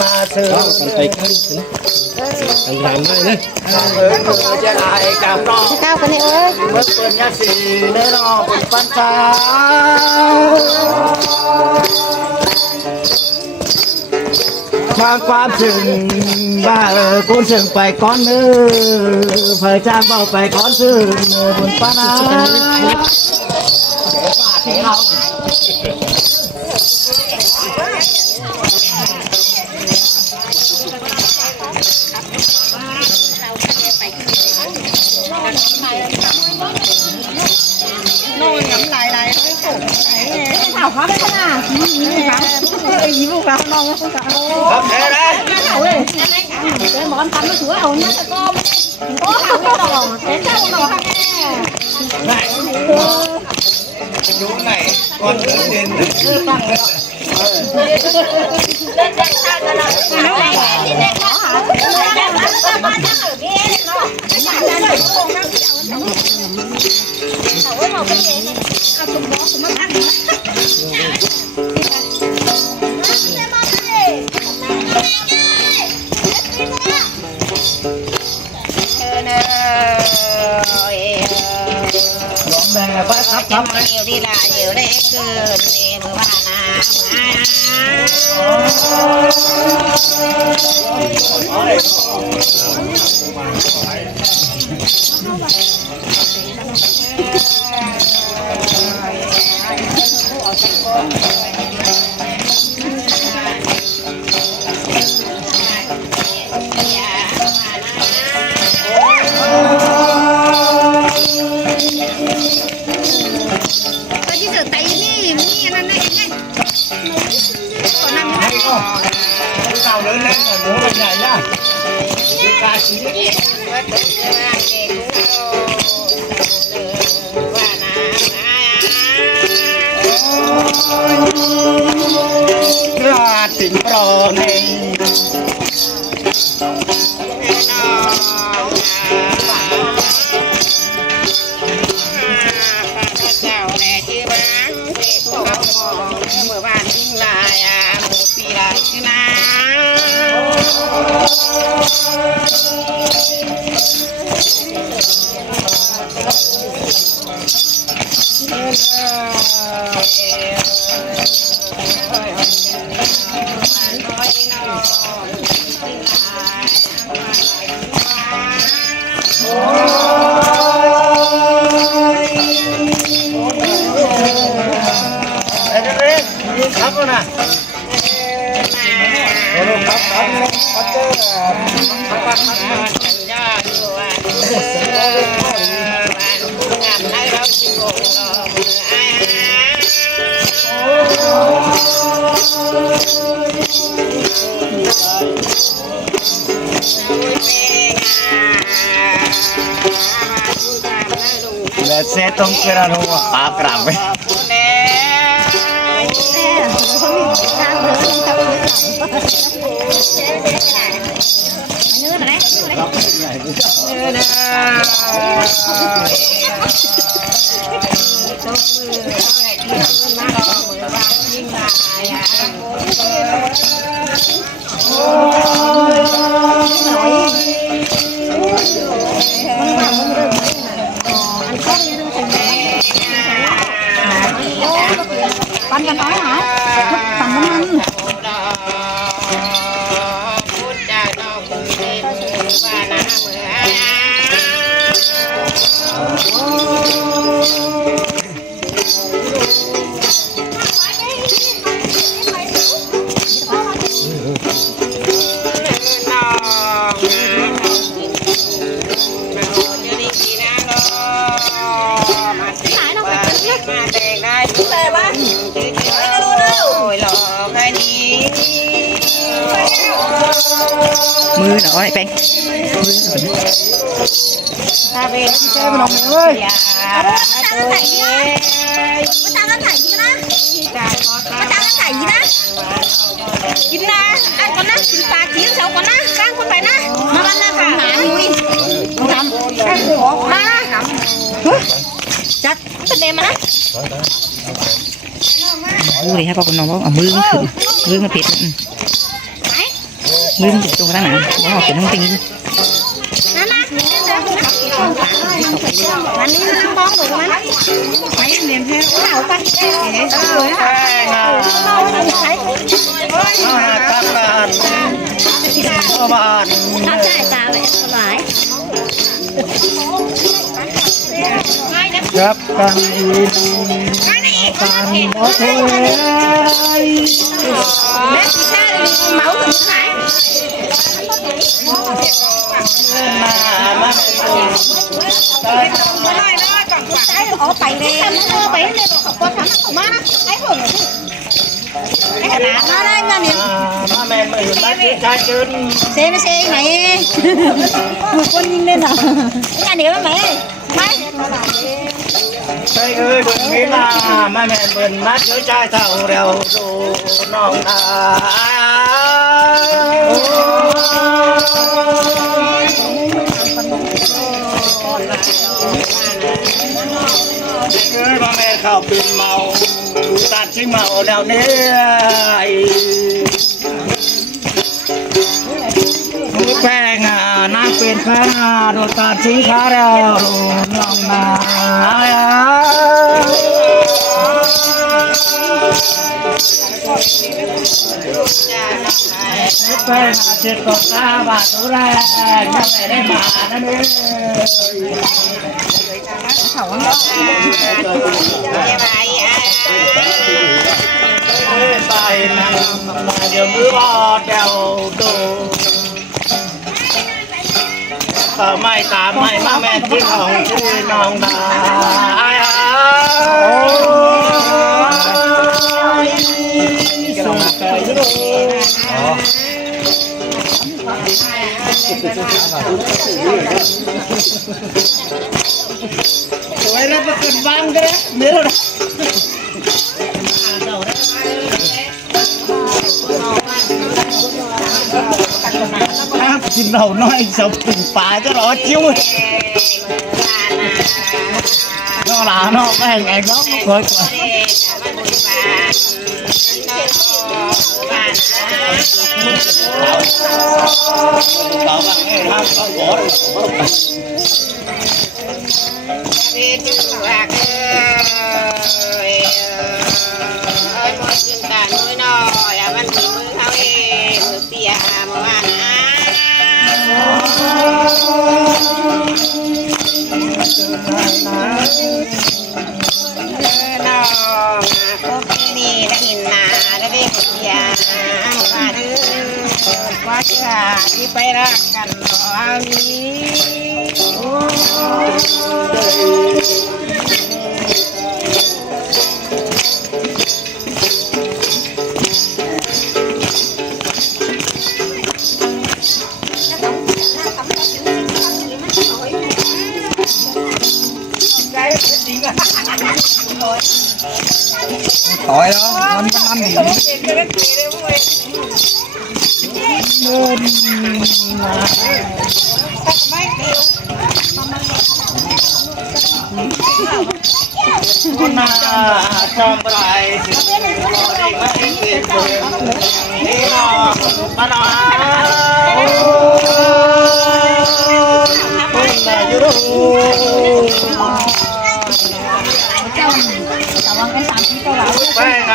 มาซื้อกันไปขึ้นอันใหญ่มากเลยจะไอ้กับน้องข้าวกันนี่เอ้ยเมื่อเปิดยาสีเนื้อน้องเป็นปัญชาความถึงบ้าคุณถึงไปก้อนมือเผยจ้างเบาไปก้อนถึงบนป้านาโน่นน้ำลายให้ส่งข่าวเขาได้ขนาดนี้ค่ะยิ้มลูกเราน้องเขาจะเอาเขาเลยเดินหมอนทำมาถือเอาเนี่ยก็โอ้ข่าวไม่ต่อเต้นเจ้าหน่อค่ะแม่อยู่ไหนก่อนเดินตั้งเลยเล่นได้ท่ากันแล้วที่เล่นก็หาเล่นมาจะมาจะหาพี่เนาะอยากจะหน่อยคงนั่งเจ้าเขาเราเป็นเองเอาถุงบอสมาตั้งล้อมแดงไปครับครับไปอยู่ดีละอยู่ได้เกินเองว่าที่สุดแต่นี่มีนั่นไงคนนั้นไม่ได้เก่าเลยนะหมูเป็นใหญ่ย่าดีกาชีราติโปรเนเมื่อวานทิ้งลายหมูปีลายคือน้ครับนะครับครับเจอำยอดอยู่วันงามให้เราชิโกะและเซตงกระหัวขากราบไปปันกันน้อยหรอปั่นน้ำมันพูดจาน้องเล่นว่าน้าเหมืมือหน่อยไปถ้าเป็นเจ้ามันลงเลยมาตามกันใส่นะมาตามกันใส่นะกินนะไอ้คนนะกินปลาเคี้ยวเฉาคนนะกลางคนไปนะมาบ้านนะค่ะทำมาจัดเป็นเดมนะ ดูเลยครับพ่อคุณน้องว่าเอามือมันขึ้นมือมันผิด ไหน ลืมติดตัวตั้งนานเพราะว่าเป็นน้องติง นั่นนะวันนี้น้ำบ้องหรือมันไปเรียนแค่เอาไปใช้ ตั้งบ้านบ้าน ถ้าใช้ตาแบบสบาย ครับกันอินกันโอเค แม่ที่ใช้เมาถึงไหน มามาใช้ออกไปเลยไปเลยบอกเขาทำของมานะใช้ผลเลยไอ้ขนาดมาได้เงินเนี่ย มาแม่มือมาที่ชายจืน เซ่ไม่เซ่ไหนมือคนยิงเล่นอ่ะงานเดียวไหมไม่ ใช่เอ้ยคนนี้มาแม่เบิ่นมาเจอชายเท่าเราดูน้องตาเอ้ยมาแม่เข้าเป็นเมาตัดที่เมาแล้วเนี่ยมือแป้งน่าเป็นข้าโดนตัดที่ขาเราน้องมาไปหาเจ็ดกตาบาตุแรงถ้าไม่ได้มานั่นเองไปนะมาเดี๋ยวมือบอดเดี๋ยวดูไม่ตามไม่มาแม่ที่ของชื่อน้องดาสุขใจสวยแล้วก็ขึ้นบ้างกันเนื้อกินเราน้อยสับปิ่งปลาจะรอจิ้วน้องหลานน้องแม่ไงน้องเคยกว่าเขาบ้างไอ้ทางเขาบอกเป็นจุกหักกินตาน้อยน้อยมันมีมือเขาเองมือเปียเมื่อวานน้องพบนี่ได้ยินนาได้ได้เปียว่าเด้อว่าเชื่อที่ไปรักกันตอนถอยแล้วมันหนีเดินมาจอมไรไม่เสียเปลี่ยนนี่น้องมาหน่อยคุณนายยูรูแป้ง